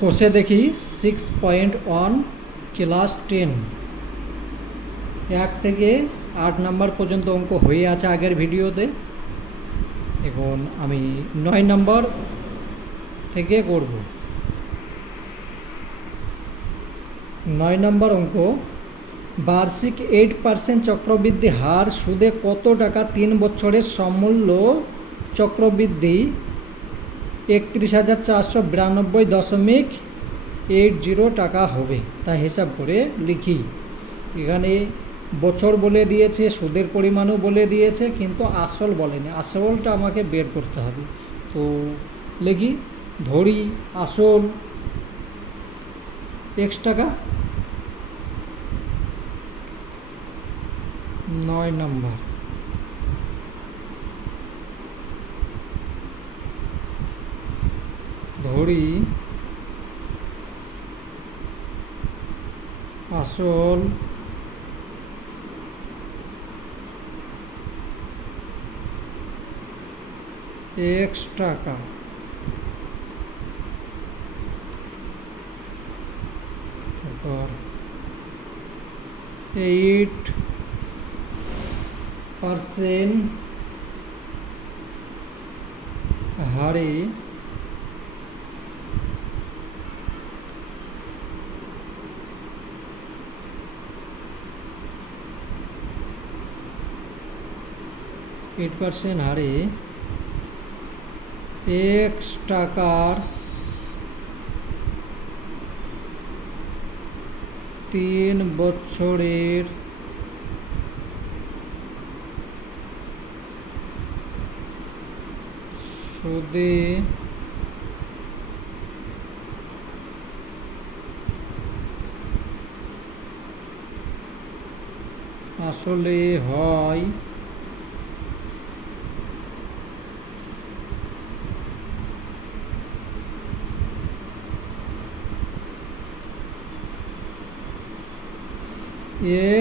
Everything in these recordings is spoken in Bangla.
কোষে দেখি 6.1 ক্লাস 10 1 থেকে 8 নাম্বার পর্যন্ত অঙ্ক হয়ে আছে আগের ভিডিওতে। এখন আমি 9 নাম্বার থেকে করব। 9 নাম্বার অঙ্ক, বার্ষিক 8% চক্রবৃদ্ধি হার সুদে কত টাকা 3 বছরের সমূল্য চক্রবৃদ্ধি 31,492.80 টাকা হবে তা হিসাব করে লিখি। এখানে বছর বলে দিয়েছে, সুদের পরিমাণও বলে দিয়েছে, কিন্তু আসল বলেনি। আসলটা আমাকে বের করতে হবে। তো লিখি, ধরি আসল x টাকা। 9 নাম্বার, ধরি আসল x টাকা। তারপর 8% হারে x টাকার 3 বছরের সুদে আসলে হয়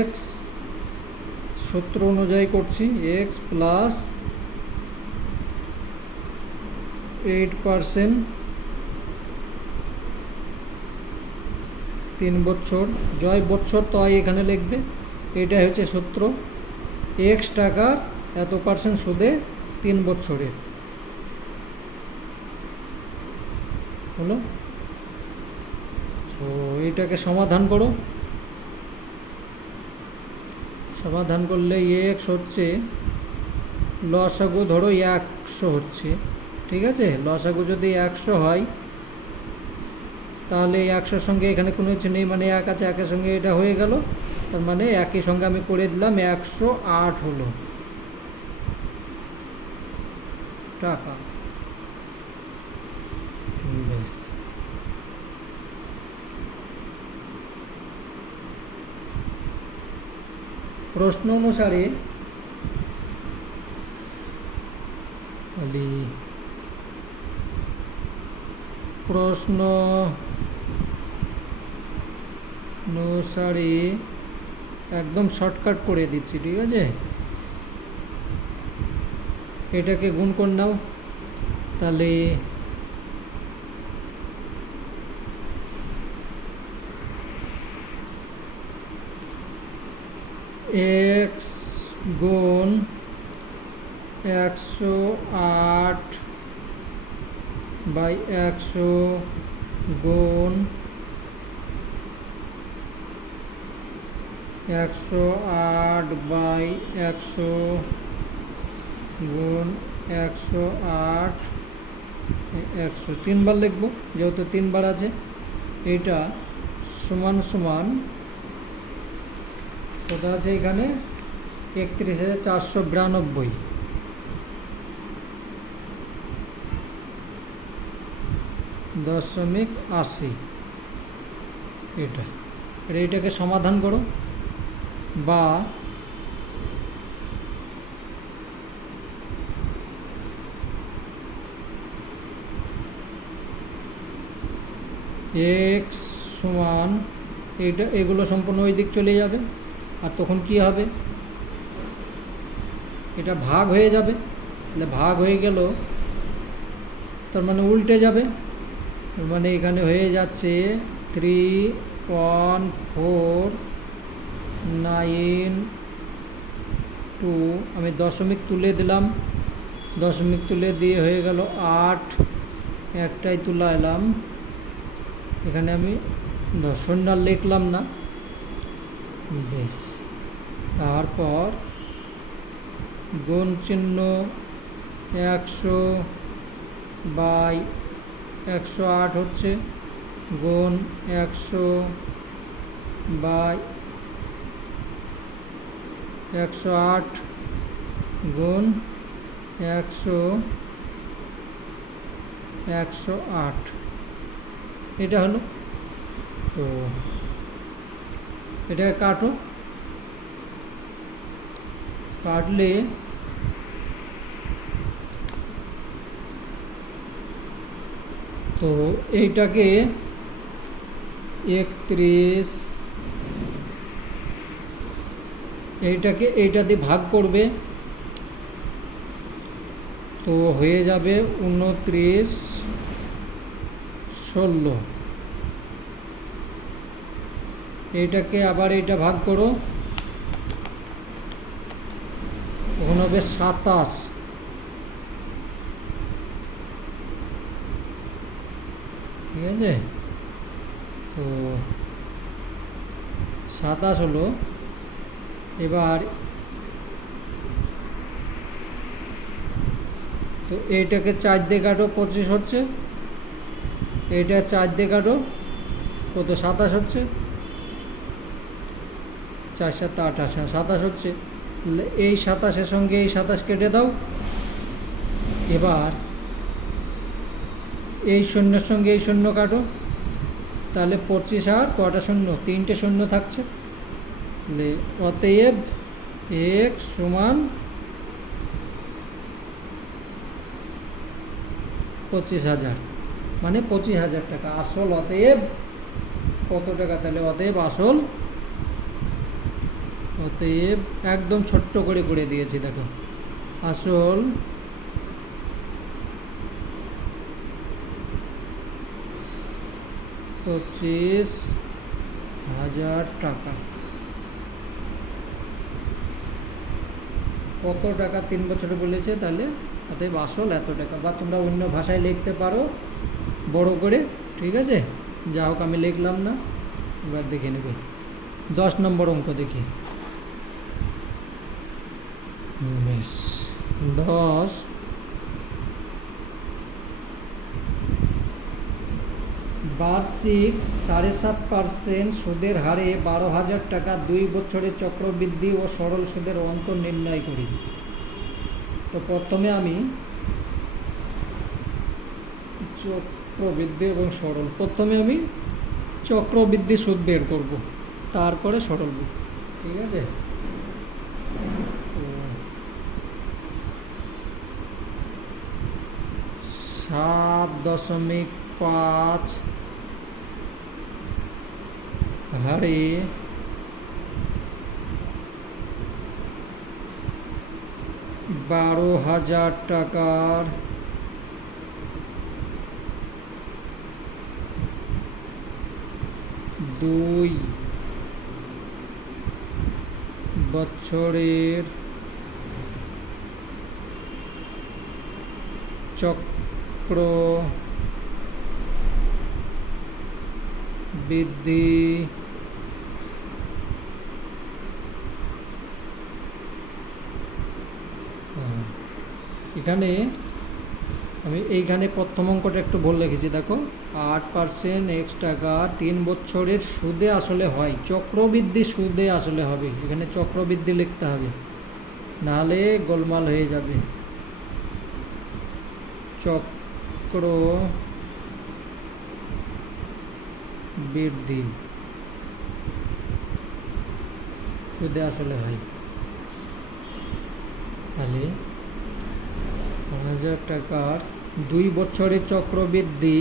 x, সূত্র অনুযায়ী করছি, x প্লাস 8% 3 বছর, জয় বছর তো এখানে লিখবে। এটাই হচ্ছে সূত্র, x টাকার এত পার্সেন্ট সুদে 3 বছরের হলো। তো এটাকে সমাধান করো। সমাধান করলে x হচ্ছে, লসাগু ধরো 100 হচ্ছে, ঠিক আছে। লসাগু যদি 100 হয়, তাহলে 100 সঙ্গে এখানে কোনো কিছু নেই, মানে 1 আছে, 1-এর সঙ্গে এটা হয়ে গেল, তার মানে একই সঙ্গে আমি করে দিলাম 108 হলো টাকা। বেশ, প্রশ্ন অনুসারে প্রশ্ন অনুসারে একদম শর্টকাট করে দিচ্ছি, ঠিক আছে। এটাকে গুণ করে নাও, তাহলে x গুণ 108/100 গুণ 108/100 গুণ 108, 100 3বার লিখব যেহেতু 3বার আছে। এটা সমান সমান কত আছে এখানে, 31,492.80 এটাকে সমাধান করো, বা x সমান এগুলো সম্পূর্ণ ওই দিক চলে যাবে, আর তখন কি হবে, এটা ভাগ হয়ে যাবে। তাহলে ভাগ হয়ে গেল, তার মানে উল্টে যাবে, মানে এখানে হয়ে যাচ্ছে 31492, আমি দশমিক তুলে দিলাম, দশমিক তুলে দিয়ে হয়ে গেল 8, একটাই তুলা এলাম, এখানে আমি শূন্য লিখলাম না, বেশ। তারপর গুণ চিহ্ন 100/108 হচ্ছে, গুণ 100/108 গুণ 108, এটা হলো। তো এটাকে কাটো, কাটলে তো এইটাকে 31, এইটাকে এইটা দিয়ে ভাগ করবে, তো হয়ে যাবে 29/16। এইটাকে আবার এইটা ভাগ করো, তখন হবে 27, ঠিক আছে? তো 27 হলো। এবার তো এইটাকে 4 দিয়ে কাটো, 25 হচ্ছে, এইটা 4 দিয়ে কাটো, কত? 27 হচ্ছে, 4 7 28, 27 হচ্ছে। তাহলে এই 27-এর সঙ্গে এই 27 কেটে দাও। এবার এই শূন্যের সঙ্গে এই শূন্য কাটো, তাহলে 25 আর কটা শূন্য? 3টে শূন্য থাকছে। তাহলে অতএব x সমান 25,000, মানে 25,000 টাকা আসল। অতএব কত টাকা? তাহলে অতএব আসল, অতএব একদম ছোট্ট করে করে দিয়েছি, দেখো, আসল 25,000 টাকা। কত টাকা 3 বছরে বলেছে, তাহলে অতএব আসল এত টাকা। বা তোমরা অন্য ভাষায় লিখতে পারো বড় করে, ঠিক আছে? যা হোক আমি লিখলাম না। এবার দেখে নেবে 10 নম্বর অঙ্ক, দেখি। 10, বার্ষিক 7.5% সুদের হারে 12,000 টাকা 2 বছরের চক্রবৃদ্ধি ও সরল সুদের অন্তর নির্ণয় করি। তো প্রথমে আমি চক্রবৃদ্ধি এবং সরল, প্রথমে আমি চক্রবৃদ্ধি সুদ বের করব, তারপরে সরল, ঠিক আছে? 7.5 হারে 12,000 টাকার 2 বছরের চক্রবৃদ্ধি এখানে আমি এইখানে প্রথম অঙ্কটা একটু ভুল লিখেছি, দেখো, 8% x টাকা 3 বছরের সুদে আসলে হয়, চক্রবৃদ্ধি সুদে আসলে হবে, এখানে চক্রবৃদ্ধি লিখতে হবে, নাহলে গোলমাল হয়ে যাবে। চক্রবৃদ্ধি সুদে আসলে হয়, তাহলে 1,000 টাকার 2 বছরের চক্রবৃদ্ধি,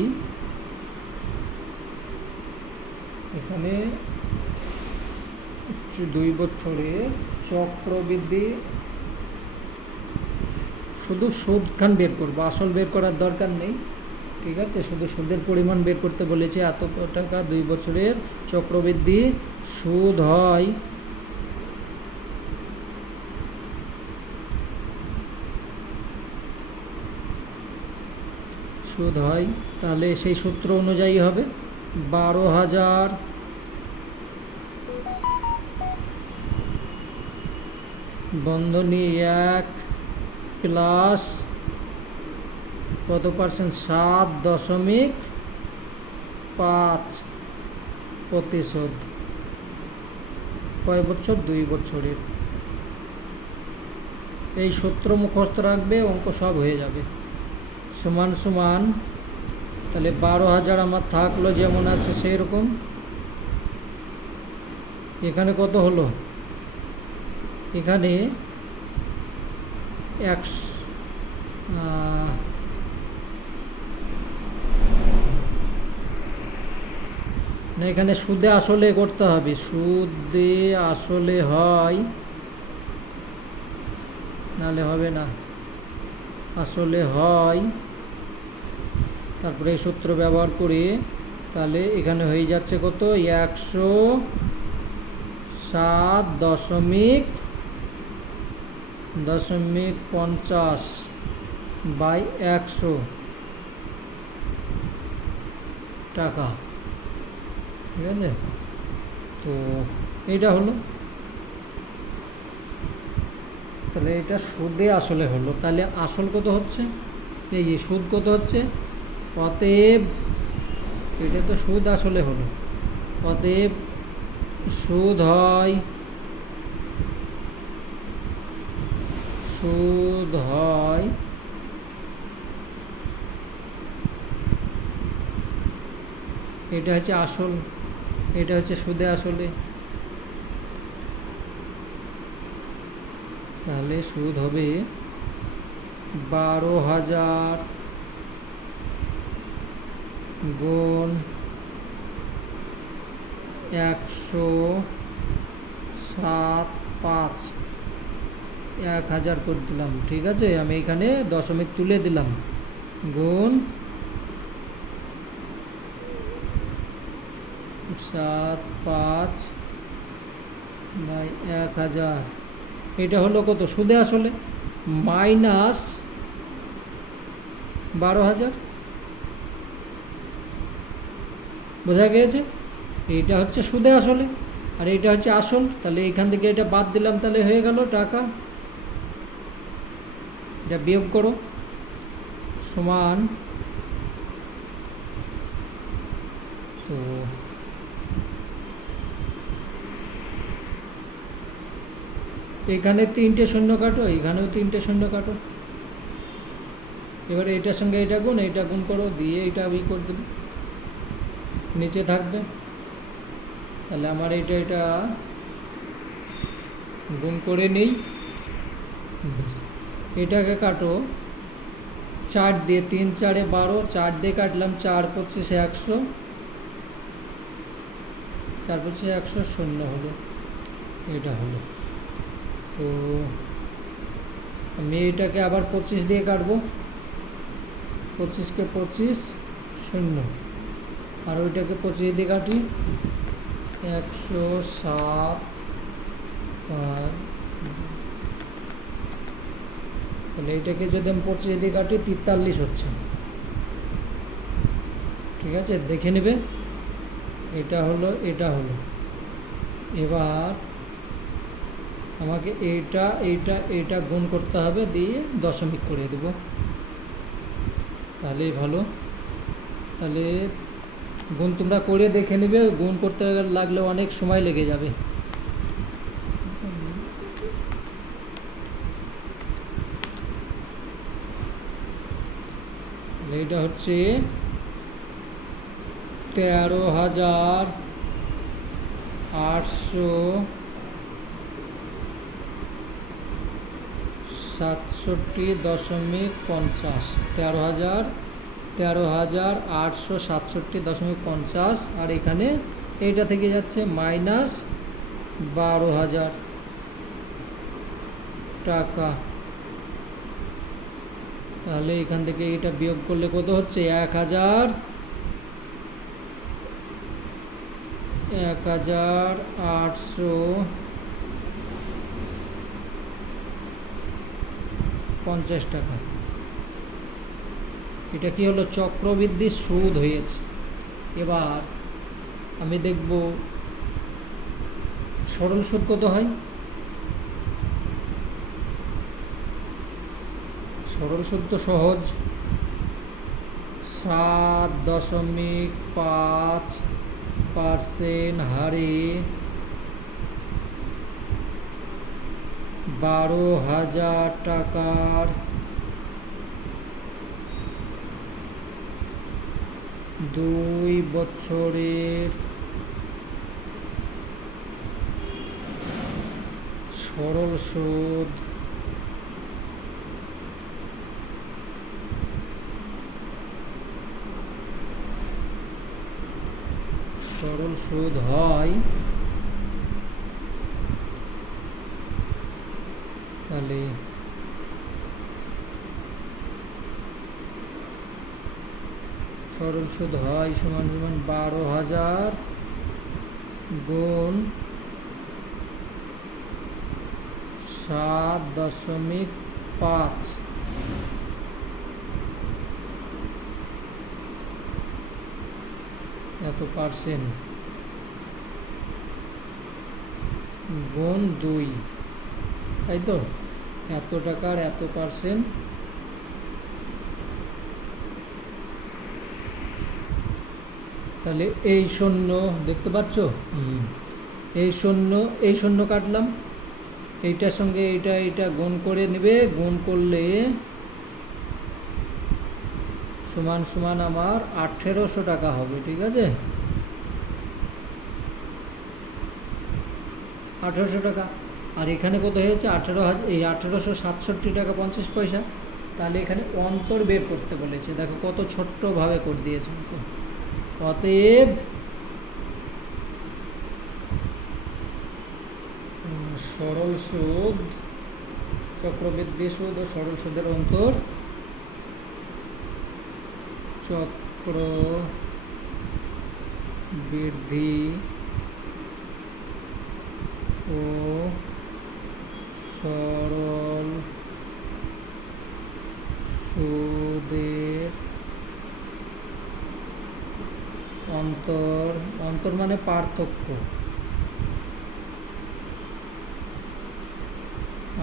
এখানে 2 বছরের চক্রবৃদ্ধি, শুধু সুদখান বের করবো, আসল বের করার দরকার নেই, ঠিক আছে, শুধু সুদের পরিমাণ বের করতে বলেছে। এত টাকা 2 বছরের চক্রবৃদ্ধি সুদ হয় তাহলে সেই সূত্র অনুযায়ী হবে 12,000 বন্ধনী 1 প্লাস কত পার্সেন্ট, 7.5%। কয় বছর, 2 বছরের। এই সূত্র মুখস্থ রাখবে, অঙ্ক সব হয়ে যাবে। সমান সমান, তাহলে 12,000 আমার থাকলো যেমন আছে সেই রকম। এখানে কত হলো, এখানে না, এখানে সুদে আসলে করতে হবে। সুদে আসলে হয়, নাহলে হবে না। আসলে হয়, তারপরে এই সূত্র ব্যবহার করে তাহলে এখানে হয়ে যাচ্ছে কত, 107.50 বাই 100 টাকা। ঠিক আছে, তো এইটা হলো, তাহলে এটা সুদে আসলে হলো। তাহলে আসল কত হচ্ছে, এই সুদ কত হচ্ছে, অতএব এটা তো সুদ আসলে হলো। অতএব সুদ হয় এটা হচ্ছে আসল, এটা হচ্ছে সুদে আসলে। তাহলে সুদ হবে 12,000 গুণ 107.5, 1000 করে দিলাম। ঠিক আছে, আমি এখানে দশমিক তুলে দিলাম, গুণ 7.5 বাই 1000। এটা হলো কত, সুদে আসলে, মাইনাস 12,000। বোঝা গিয়েছে, এইটা হচ্ছে সুদে আসলে আর এইটা হচ্ছে আসল। তাহলে এখান থেকে এটা বাদ দিলাম, তাহলে হয়ে গেল টাকা। এটা বিয়োগ করো, সমান, তো এখানে 3টে শূন্য কাটো, এখানেও 3টে শূন্য কাটো। এবারে এটার সঙ্গে এটা গুণ করো, দিয়ে এটা করে দেবে, নিচে থাকবে। তাহলে আমার এটা গুণ করে নেই, এটাকে কাটো 4 দিয়ে, 3 4 12, 4 দিয়ে কাটলাম, 4 25 100, 4 25 100 শূন্য হলো, এটা হলো। তো আমি এটাকে আবার 25 দিয়ে কাটবো, 25কে 25 শূন্য, আর ওইটাকে 25 দিয়ে কাটি, 107। তাহলে এইটাকে যদি আমি 25 দিয়ে কাটি, 43 হচ্ছে। ঠিক আছে, দেখে নেবে, এটা হলো। এবার আমাকে এইটা গুণ করতে হবে, দিয়ে দশমিক করে দেব, তাহলেই ভালো। তাহলে গুণ তোমরা করে দেখে নেবে, গুণ করতে লাগলে অনেক সময় লেগে যাবে। এইটা হচ্ছে 13,867.50, 13,867.50। আর এখানে এইটা থেকে যাচ্ছে মাইনাস 12,000 টাকা। তাহলে এখান থেকে এটা বিয়োগ করলে কত হচ্ছে? 1850 টাকা। এটা কি হলো? চক্রবৃদ্ধি সুদ হয়েছে। এবার আমি দেখব সরল সুদ কত হয়। সরল সুদ তো সহজ, 7.5% হারে 12,000 টাকার 2 বছরের সরল সুদ হয়, তাহলে সরল সুদ হয় সমান সমান 12,000 গুণ 7.5 এত পার্সেন্ট গুণ 2, তাই তো? এত টাকার এত পার্সেন্ট। তাহলে এই শূন্য দেখতে পাচ্ছ, এই শূন্য কাটলাম, এইটার সঙ্গে এইটা গুণ করে নেবে, গুণ করলে সমান সমান আমার 1800 টাকা হবে। ঠিক আছে, 1800 টাকা। আর এখানে কত হয়েছে? 1867 টাকা 50 পয়সা। তাহলে এখানে অন্তর বের করতে বলেছে, দেখো কত ছোট্টভাবে করে দিয়েছে। অতএব সরল সুদ, চক্রবৃদ্ধি সুদ ও সরল সুদের অন্তর চক্রবৃদ্ধি ও সরল সুদের অন্তর মানে পার্থক্য।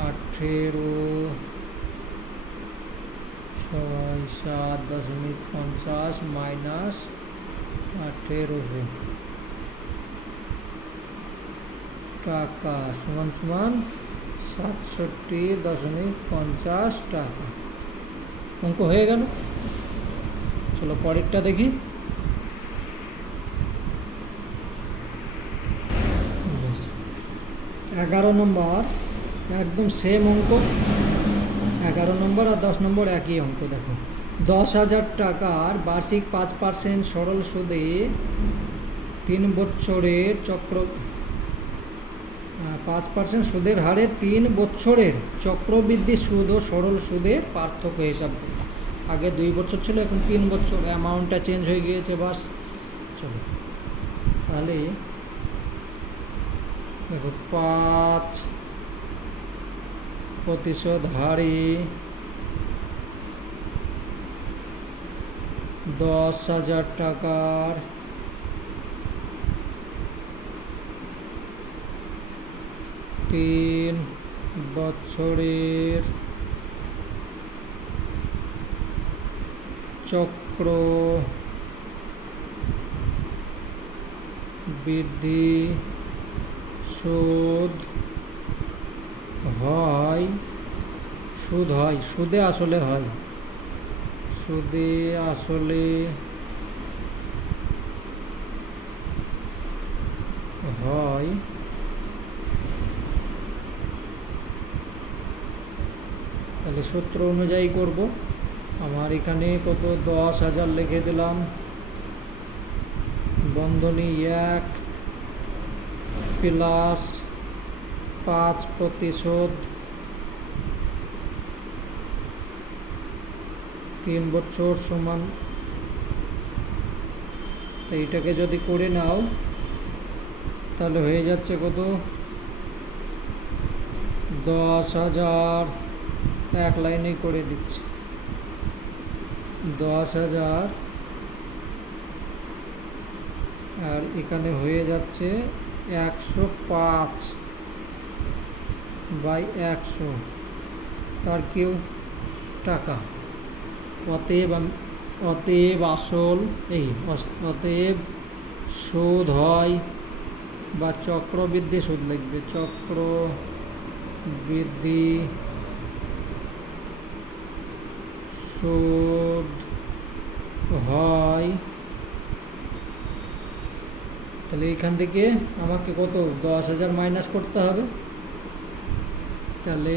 18,607.50 মাইনাস 1800 টাকা সমান সমান 67.50 টাকা। অঙ্ক হয়ে গেল। চলো পরেরটা দেখি। 11 নম্বর একদম সেম অঙ্ক। 11 নম্বর আর 10 নম্বর একই অঙ্ক। দেখো 10,000 টাকার বার্ষিক 5% সরল সুদে 3 বছরের 5% সুদের হারে 3 বছরের চক্রবৃদ্ধি সুদ ও সরল সুদে পার্থক্য হিসাব। আগে 2 বছর ছিল, এখন 3 বছর, অ্যামাউন্টটা চেঞ্জ হয়ে গিয়েছে, বাস। চলো তাহলে দেখো 5% হারে 10,000 টাকার 3 বছরের চক্র বৃদ্ধি সুদ হয়, সুদে আসলে হয়, সুদে আসলে হয় তাহলে সূত্র অনুযায়ী করব। আমার এখানে কত 10,000 লিখে দিলাম, বন্ধনী 1 প্লাস 5% 3 বছর সমান, তো এটাকে যদি করে নাও তাহলে হয়ে যাচ্ছে কত, 10,000। এক লাইনেই করে দিচ্ছি, 10,000। আর এখানে হয়ে যাচ্ছে 105/100, তার কেউ টাকা। অতএব আসল অতএব সুদ হয়, বা চক্রবৃদ্ধি সুদ লিখবে, চক্রবৃদ্ধি সুদ হয়। তাহলে এখান থেকে আমাকে কত, 10,000 মাইনাস করতে হবে। তাহলে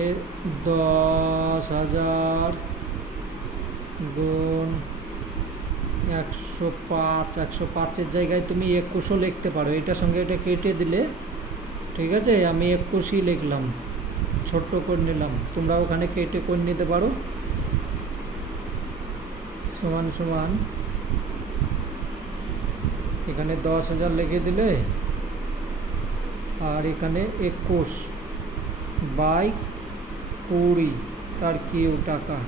10,000 গুণ 105, 105-এর জায়গায় তুমি 21ও লিখতে পারো, এটার সঙ্গে এটা কেটে দিলে, ঠিক আছে। আমি 21ই লিখলাম, ছোট্ট করে নিলাম, তোমরা ওখানে কেটে করে নিতে পারো। সমান সমান এখানে 10,000 লিখে দিলে, আর এখানে 21/20, তার কেউ টাকা।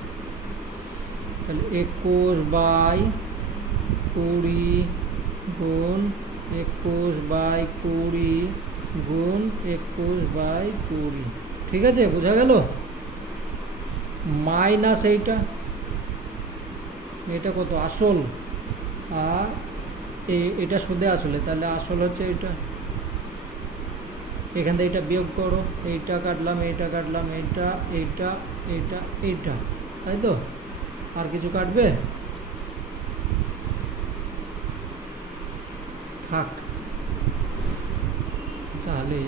তাহলে 21/20 গুণ 21/20 গুণ 21/20, ঠিক আছে, বোঝা গেল। মাইনাস এটা কত, আসল, আর এটা সুদে আসলে, তাহলে আসল হচ্ছে এটা। এখান থেকে এটা বিয়োগ করো, এইটা কাটলাম, এইটা কাটলাম, এইটা এইটা এইটা এইটা, তাই তো। আর কিছু কাটবে, থাক। তাহলে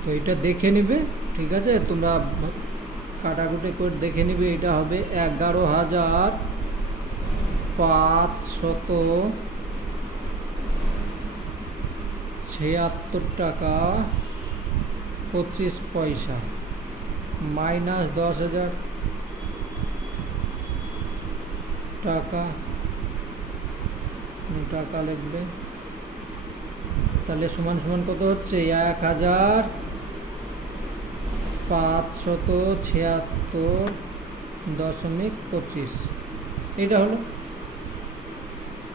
তো এটা দেখে নিবে, ঠিক আছে, তোমরা কাটাকুটি করে দেখে নিবে। এটা হবে 11,576 টাকা 25 পয়সা, মাইনাস 10,000 টাকা, টাকা লিখবে। তাহলে সমান সমান কত হচ্ছে, 1,576.25।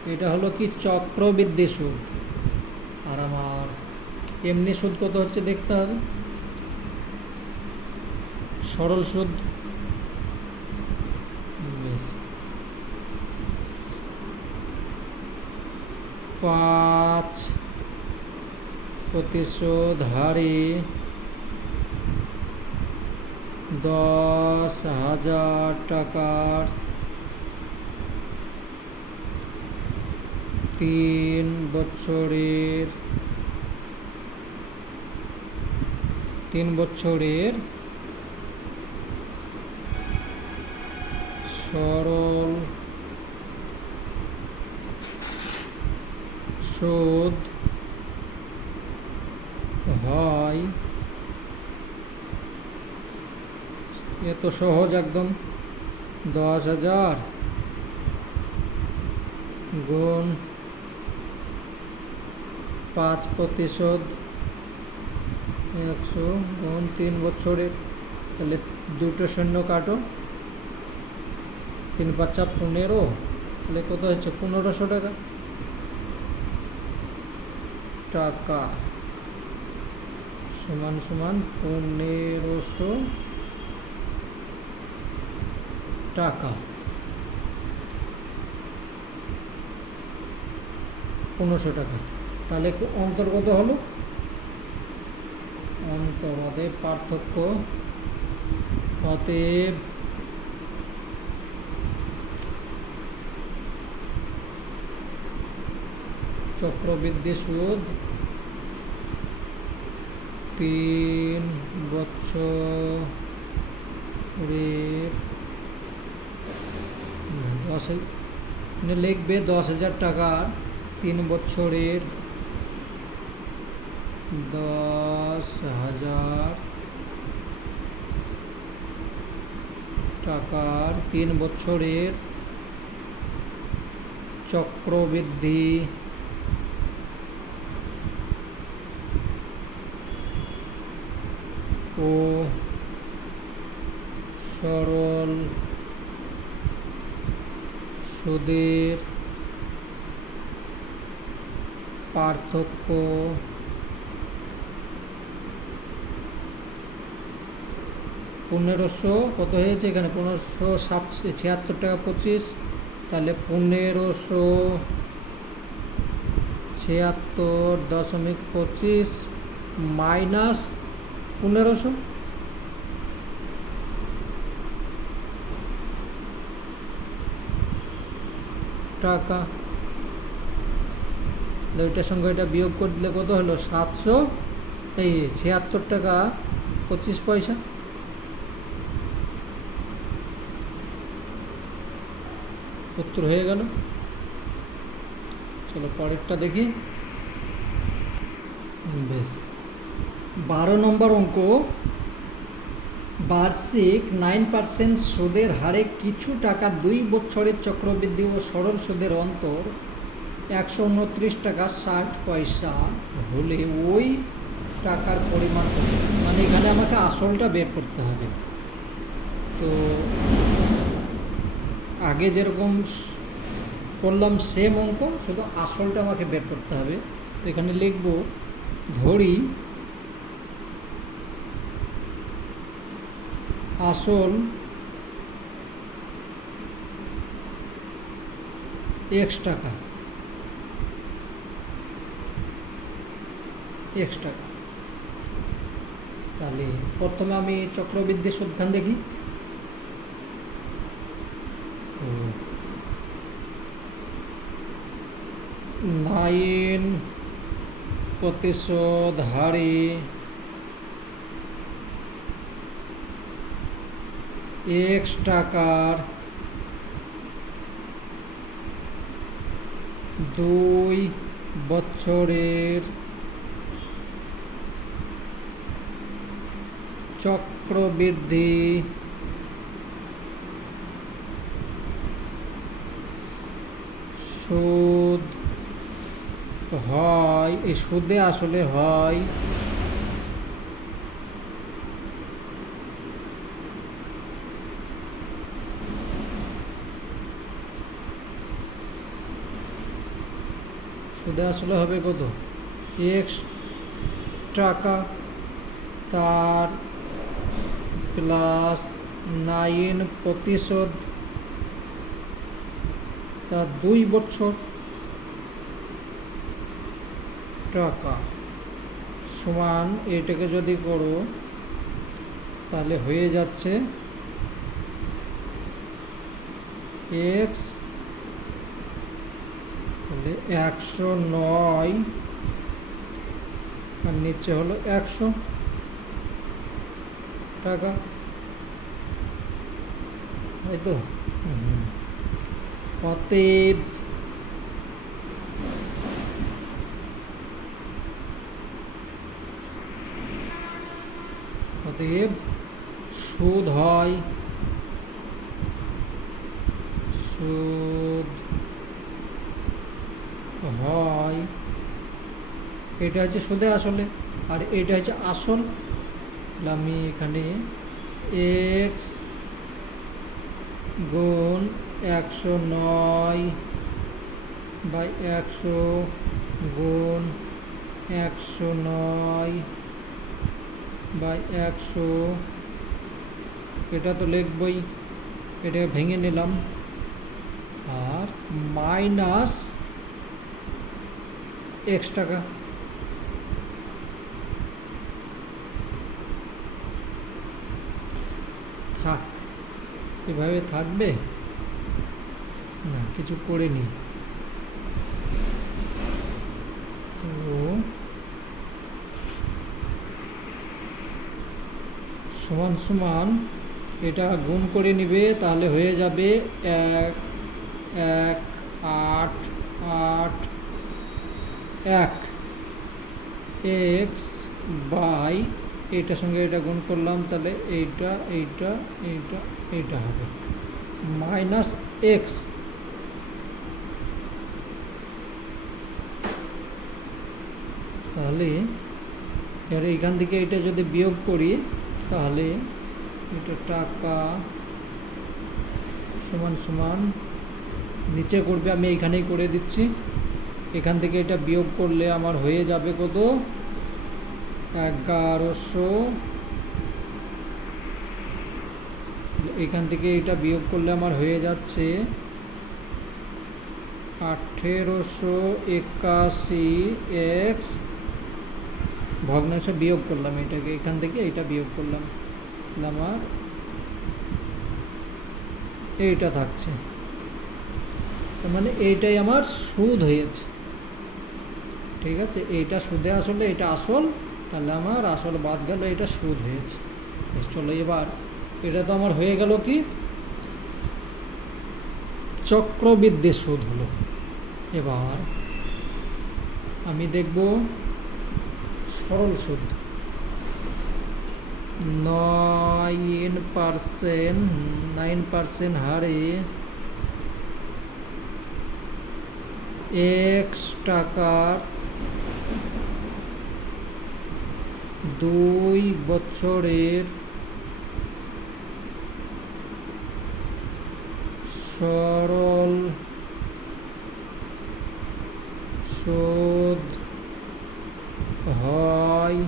এটা হলো কি চক্রবৃদ্ধি সুদ। আর আমার এমনি সুদ কত হচ্ছে দেখতে হবে, সরল সুদ। 5% হারে 10,000 টাকার 3 বছরের সরল সুদ হয়, এ তো সহজ একদম, 10,000 গুণ 5% 100 গুণ 3 বছরের। তাহলে দুটো শূন্য কাটো, 3×5 = 15, তাহলে কত হচ্ছে, 1,500 টাকা সমান সমান 1,500 টাকা, 1,500 টাকা। তাহলে অন্তর্গত হলো, অতএব পার্থক্য, অতএব চক্রবৃদ্ধি সুদ 3 বছরের লিখবে 10,000 টাকা 3 বছরের 10,000 টাকার 3 বছরের চক্রবৃদ্ধি ও সরল সুদের পার্থক্য পনেরোশো কত হয়েছে এখানে 1576 টাকা 25, তাহলে 1576.25 মাইনাস 1500 টাকা, ওইটার সঙ্গে এটা বিয়োগ করে দিলে কত হলো 776 টাকা 25 পয়সা। উত্তর হয়ে গেল। চলো পরেরটা দেখি। বেশ, 12 নম্বর অঙ্ক, বার্ষিক 9% সুদের হারে কিছু টাকা 2 বছরের চক্রবৃদ্ধি ও সরল সুদের অন্তর 129 টাকা 60 পয়সা হলে ওই টাকার পরিমাণ কত? মানে এখানে আমাকে আসলটা বের করতে হবে। তো আগে যেরকম করলাম সেম অঙ্ক, শুধু আসলটা আমাকে বের করতে হবে। তো এখানে লিখব, ধরি আসল x টাকা, তাহলে প্রথমে আমি চক্রবৃদ্ধি সুদখান দেখি। তো 9% হারে x টাকার 2 বছরের চক্রবৃদ্ধি সুদ হয়, এই সুদে আসলে হয় সুদে আসলে হবে কত x টাকা, তার প্লাস 9%, তার 2 বছর টাকা সমান, এটাকে যদি করো তাহলে হয়ে যাচ্ছে x, তাহলে 109 আর নিচে হলো 100 টাকা, তাই তো। অতএব সুদ হয় এটা হচ্ছে সুদে আসলে, আর এটা হচ্ছে আসল। আমি এখানে x গুণ 109/100 গুণ 109/100, এটা তো লিখবই, এটা ভেঙে নিলাম, আর মাইনাস x টাকা। থাক, এভাবে থাকবে না, কিছু করে নি। তো সমান সমান এটা গুণ করে নিবে, তাহলে হয়ে যাবে 1,1,8,8 x বাই, এইটার সঙ্গে এটা গুণ করলাম, তাহলে এইটা এইটা এইটা এইটা হবে মাইনাস এক্স। তাহলে এর এইখান থেকে এটা যদি বিয়োগ করি তাহলে এটা টাকা সমান সমান নিচে করবে, আমি এইখানেই করে দিচ্ছি। এখান থেকে এটা বিয়োগ করলে আমার হয়ে যাবে কত, 1100। এখান থেকে এটা বিয়োগ করলে আমার হয়ে যাচ্ছে 1881 এক্স ভগ্নাংশ বিয়োগ করলাম, এটাকে এখান থেকে এটা বিয়োগ করলাম, আমার এইটা থাকছে। তার মানে এইটাই আমার সুদ হয়েছে। ঠিক আছে, এইটা সুদে আসলে এটা আসল, তাহলে আমার আসল বাদ গেল, এটা সুদ হয়েছে। চলো এবার এটা তো আমার হয়ে গেল কি চক্রবৃদ্ধি সুদ হলো। এবার আমি দেখব সরল সুদ। 9% হারে এক্স টাকার 2 বছরের সরল সুদ হয়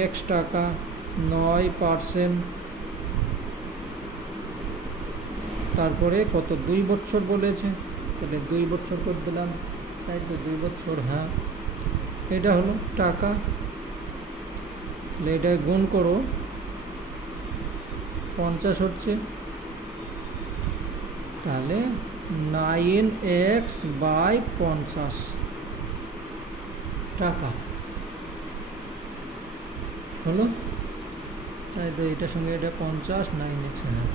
এক্স টাকা 9%, তারপরে কত 2 বছর বলেছে, তাহলে 2 বছর করে দিলাম, তাই তো 2 বছর। হ্যাঁ, এটা হলো টাকা, তাহলে এটা গুণ করো, 50 হচ্ছে, তাহলে 9x/50 টাকা হলো, তাই তো এটার সঙ্গে এটা 50 9x। হ্যাঁ,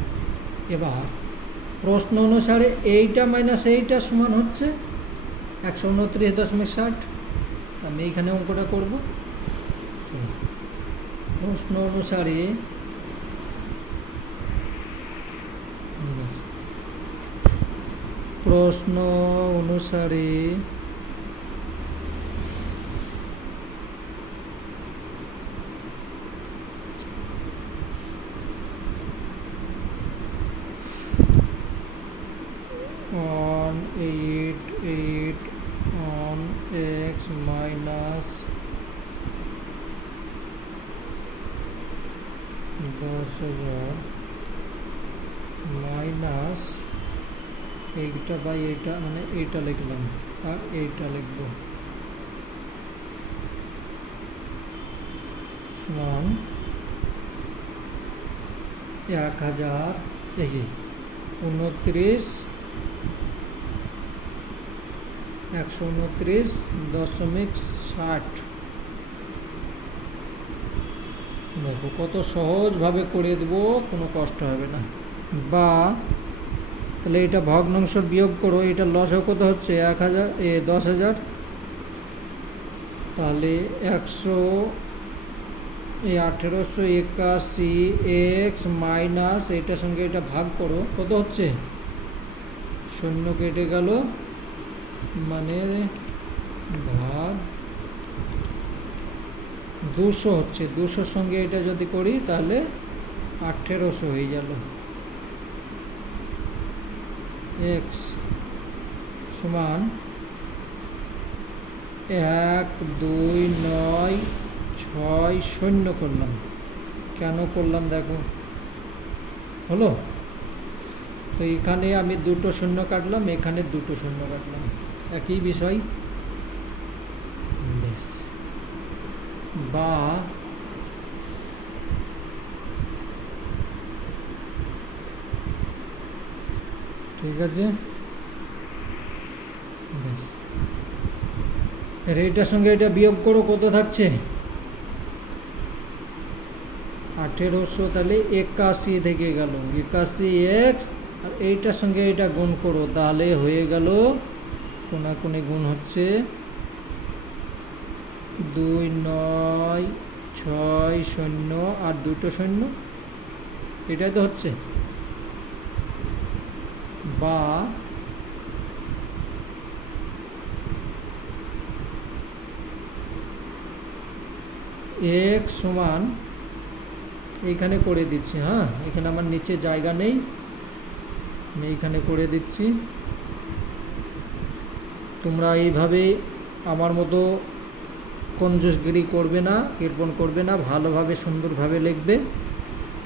এবার প্রশ্ন অনুসারে এইটা মাইনাস এইটা সমান হচ্ছে 129.60। আমি এইখানে অঙ্কটা করব। প্রশ্ন অনুসারে প্রশ্ন অনুসারে on 8 on x minus 10,000 minus এইটা বাই এইটা, মানে এইটা লিখলাম আর এইটা লিখব সমান 129.60। দেখো কত সহজভাবে করে দেবো, কোনো কষ্ট হবে না। বা তাহলে এটা ভগ্নাংশ বিয়োগ করো, এটা লসও কত হচ্ছে 10,000, তাহলে 1881 এক্স মাইনাস এটার সঙ্গে এটা ভাগ করো, কত হচ্ছে, শূন্য কেটে গেল, মানে ভাগ 200 হচ্ছে, 200 সঙ্গে এটা যদি করি তাহলে 1800 হয়ে গেল। এক্স সমান 12960 করলাম। কেন করলাম দেখো, হলো তো এখানে আমি 2টো শূন্য কাটলাম, এখানে 2টো শূন্য কাটলাম, একই বিষয়। বেশ, বা ঠিক আছে, বেশ, এইটার সঙ্গে এটা বিয়োগ করো, কত থাকছে 1800, তাহলে 81 থেকে গেল 81x, আর এইটার সঙ্গে এটা গুণ করো, তাহলে হয়ে গেল কোনাকুনি গুণ হচ্ছে 2 9 6 শূন্য আর 2টো শূন্য, এটাই তো হচ্ছে। বা x সমান, এইখানে করে দিচ্ছি, হ্যাঁ এখানে আমার নিচে জায়গা নেই, আমি এইখানে করে দিচ্ছি। তোমরা এইভাবেই আমার মতো কঞ্জুসগিরি করবে না, কৃপণ করবে না, ভালোভাবে সুন্দরভাবে লিখবে।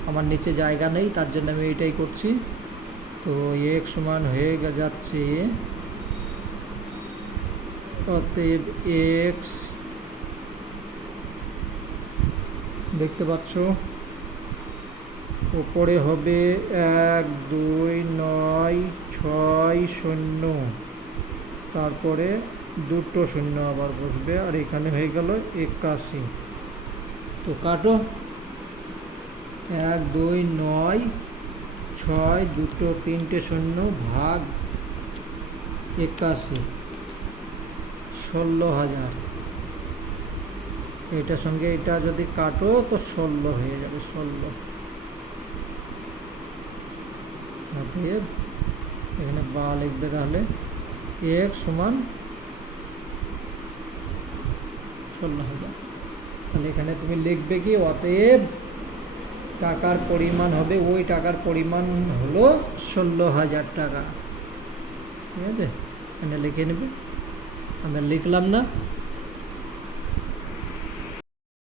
আমার নিচে জায়গা নেই, তার জন্য আমি এইটাই করছি। তো x সমান হয়ে যাচ্ছে, অতএব x, দেখতে পাচ্ছ উপরে হবে 1 2 9 6 শূন্য, তারপরে 2টো শূন্য আবার বসবে, আর এখানে হয়ে গেল 81। তো কাটো, 1 2 9 6, 2টো 3টে শূন্য ভাগ 81, 16,000। এটার সঙ্গে এটা যদি কাটো তো 16 হয়ে যাবে, 16। অতএব এখানে বা লিখবে, তাহলে x সমান 16,000। তাহলে এখানে তুমি লিখবে কি, অতএব টাকার পরিমাণ হবে, ওই টাকার পরিমাণ হলো 16,000 টাকা। ঠিক আছে, এখানে লিখে নেবে, আমরা লিখলাম না।